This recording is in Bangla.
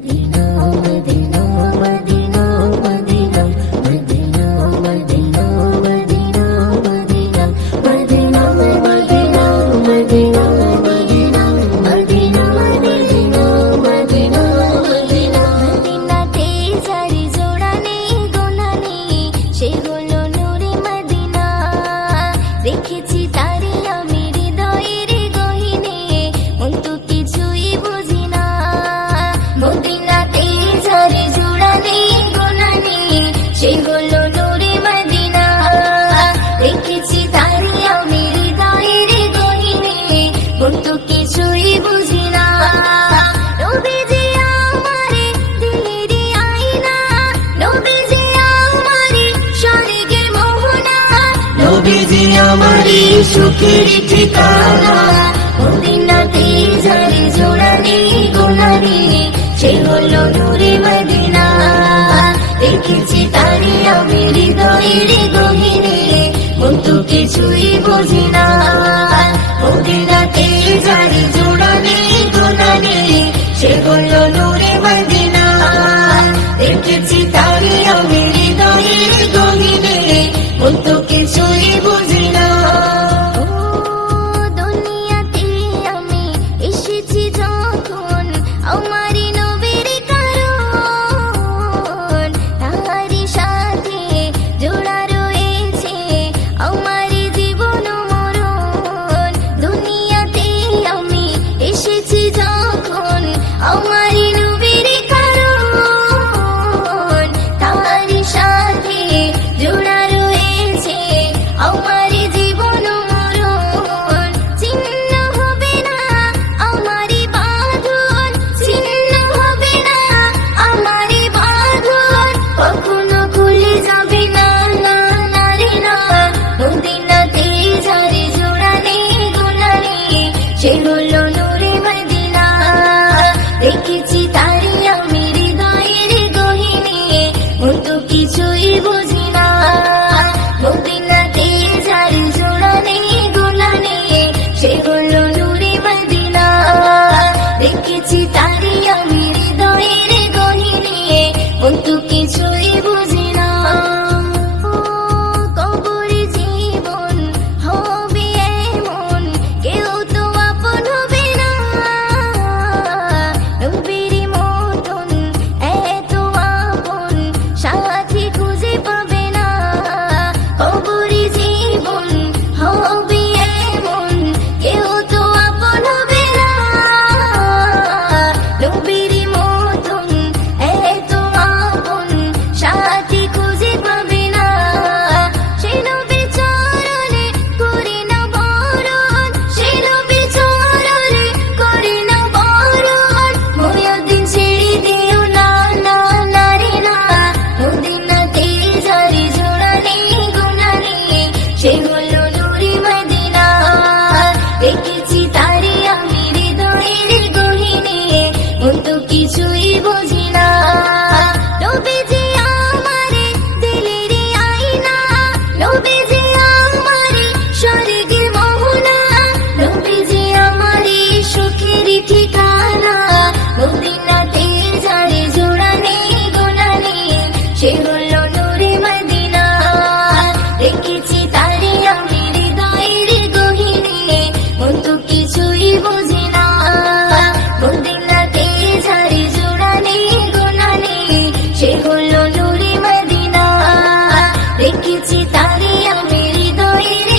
gonna. তুমি আমারই সুখের ঠিকানা। মদিনাতে জারি জোড়ানি গোলানি, সে হলো নুরে মদিনা। দেখেছি তারি আমি হৃদয়ের গহিনী। বন্ধুকে কিছুই বুঝি মদিনাতে জানে জোড়া নেই গোনা নেই সে হলো নূরে মদিনা। দেখেছি তারে আমি হৃদয়ের গহিনে, মন তো না মদিনাতে জানে জোড়া নেই গোনা নেই সে হলো নূরে মদিনা। দেখেছি তারে আমি হৃদয়ের